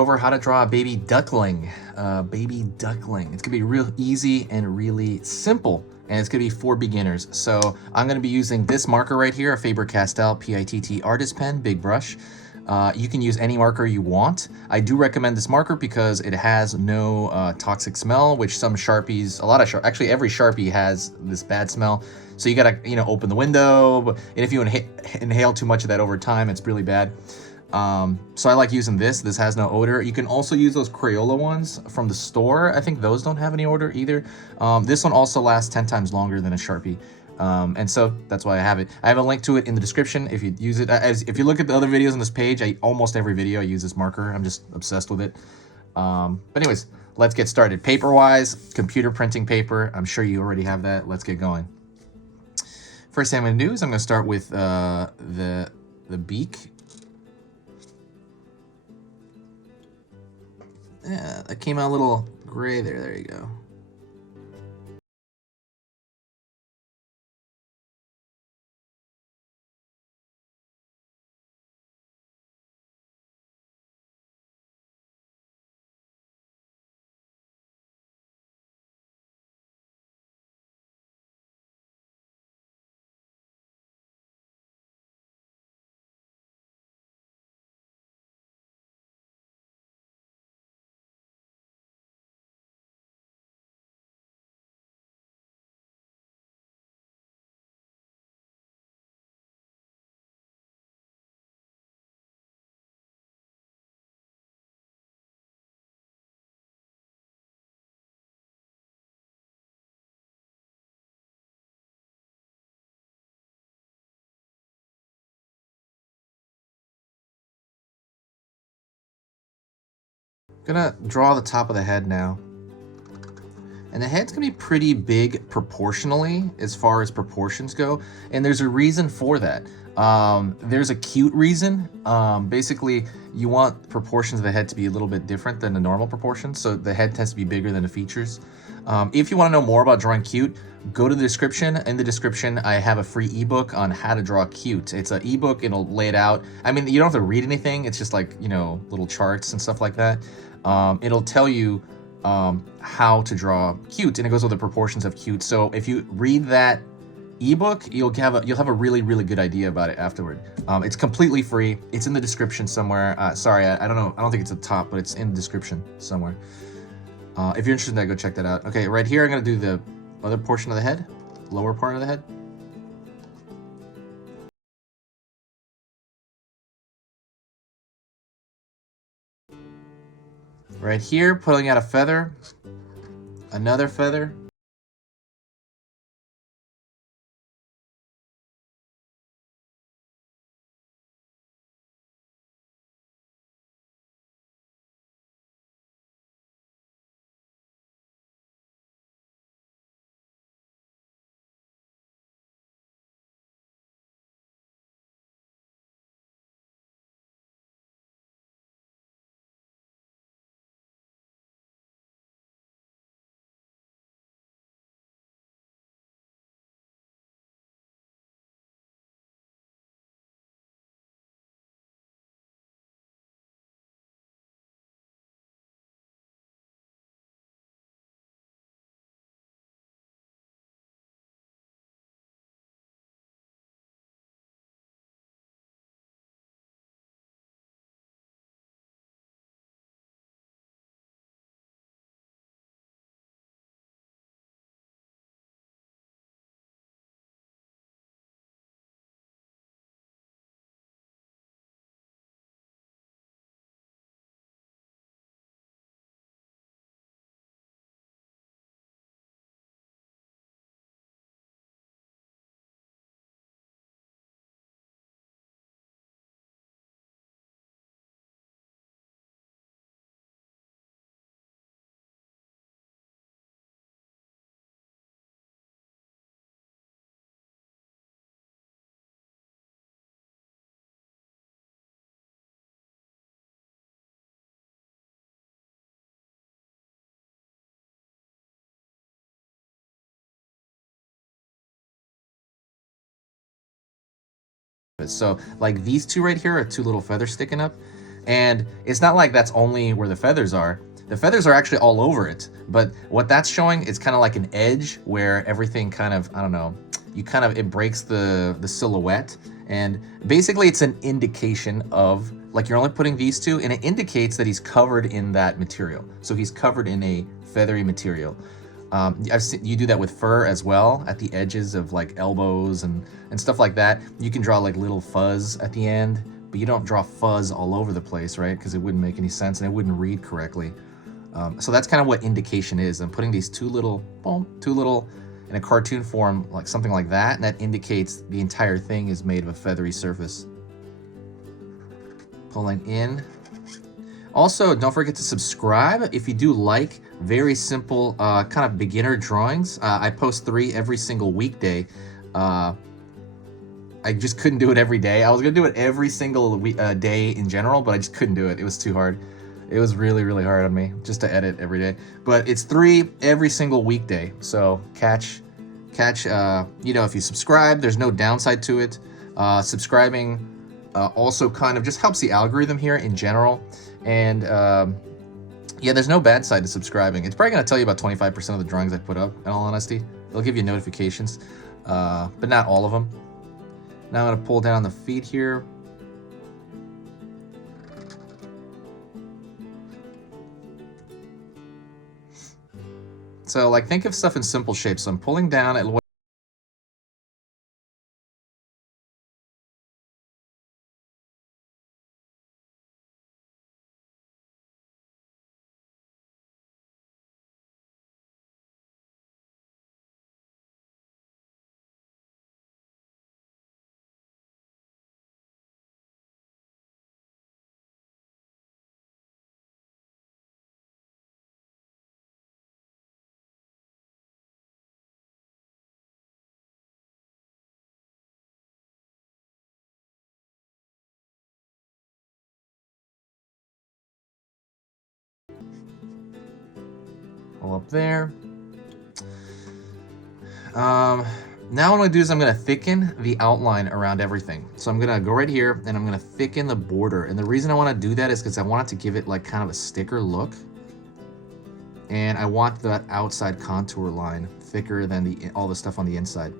Over how to draw a baby duckling. It's gonna be real easy and really simple, and it's gonna be for beginners. So I'm gonna be using this marker right here, a Faber-Castell PITT artist pen, big brush. You can use any marker you want. I do recommend this marker because it has no toxic smell, which some Sharpies, actually every Sharpie has this bad smell. So you gotta, open the window, and if you inhale too much of that over time, it's really bad. So I like using this. This has no odor. You can also use those Crayola ones from the store. I think those don't have any odor either. This one also lasts 10 times longer than a Sharpie. And so that's why I have it. I have a link to it in the description if you use it. If you look at the other videos on this page, almost every video I use this marker. I'm just obsessed with it. But anyways, let's get started. Paper-wise, computer printing paper. I'm sure you already have that. Let's get going. First thing I'm going to do is I'm going to start with the beak. Yeah, that came out a little gray there. There you go. Gonna draw the top of the head now. And the head's gonna be pretty big proportionally as far as proportions go. And there's a reason for that. There's a cute reason. Basically, you want proportions of the head to be a little bit different than the normal proportions. So the head tends to be bigger than the features. If you want to know more about drawing cute, go to the description. In the description, I have a free ebook on how to draw cute. It's an ebook. It'll lay it out. I mean, you don't have to read anything. It's just like, little charts and stuff like that. It'll tell you how to draw cute, and it goes with the proportions of cute. So if you read that ebook, you'll have a really, really good idea about it afterward. It's completely free. It's in the description somewhere. Sorry, I don't know. I don't think it's at the top, but it's in the description somewhere. If you're interested in that, go check that out. Okay, right here, I'm gonna do the other portion of the head, lower part of the head. Right here, pulling out a feather, another feather. So like these two right here are two little feathers sticking up. And it's not like that's only where the feathers are. The feathers are actually all over it, but what that's showing is kind of like an edge where everything kind of, I don't know, it breaks the silhouette. And basically it's an indication of, like, you're only putting these two, and it indicates that he's covered in that material. So he's covered in a feathery material. I've seen you do that with fur as well, at the edges of like elbows and stuff like that. You can draw like little fuzz at the end, but you don't draw fuzz all over the place, right? Because it wouldn't make any sense and it wouldn't read correctly. So that's kind of what indication is. I'm putting these two little in a cartoon form, like something like that, and that indicates the entire thing is made of a feathery surface. Pulling in. Also, don't forget to subscribe if you do like very simple kind of beginner drawings. I post 3 every single weekday. I just couldn't do it every day. I was gonna do it every single day in general, but I just couldn't do it. It was too hard. It was really, really hard on me just to edit every day. But it's 3 every single weekday. So catch, you know, if you subscribe, there's no downside to it. Subscribing also kind of just helps the algorithm here in general. And yeah, there's no bad side to subscribing. It's probably gonna tell you about 25% of the drawings I put up, in all honesty. It'll give you notifications, but not all of them. Now I'm gonna pull down the feet here. So like, think of stuff in simple shapes. So I'm pulling down at what pull up there. Now what I'm gonna do is I'm gonna thicken the outline around everything. So I'm gonna go right here and I'm gonna thicken the border. And the reason I wanna do that is because I want it to give it like kind of a sticker look. And I want that outside contour line thicker than all the stuff on the inside.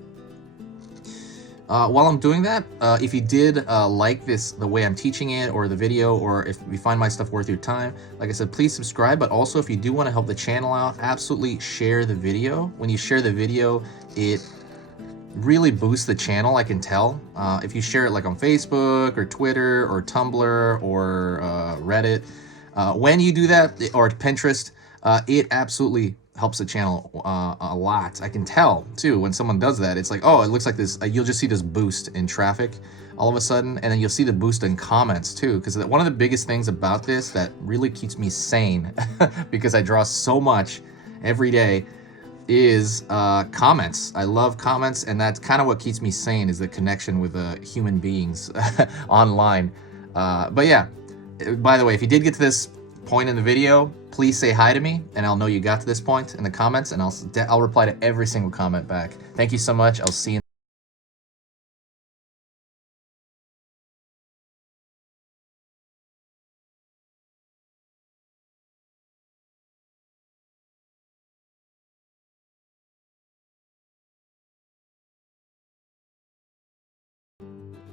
While I'm doing that, if you did like the way I'm teaching it, or the video, or if you find my stuff worth your time, like I said, please subscribe. But also, if you do want to help the channel out, absolutely share the video. When you share the video, it really boosts the channel, I can tell. If you share it like on Facebook or Twitter or Tumblr or Reddit, when you do that, or Pinterest, it absolutely helps the channel a lot. I can tell too when someone does that. It's like, oh, it looks like this. You'll just see this boost in traffic all of a sudden, and then you'll see the boost in comments too. Because one of the biggest things about this that really keeps me sane, because I draw so much every day, is comments. I love comments, and that's kind of what keeps me sane, is the connection with human beings online. But yeah, by the way, if you did get to this point in the video, please say hi to me, and I'll know you got to this point in the comments, and I'll reply to every single comment back. Thank you so much. I'll see you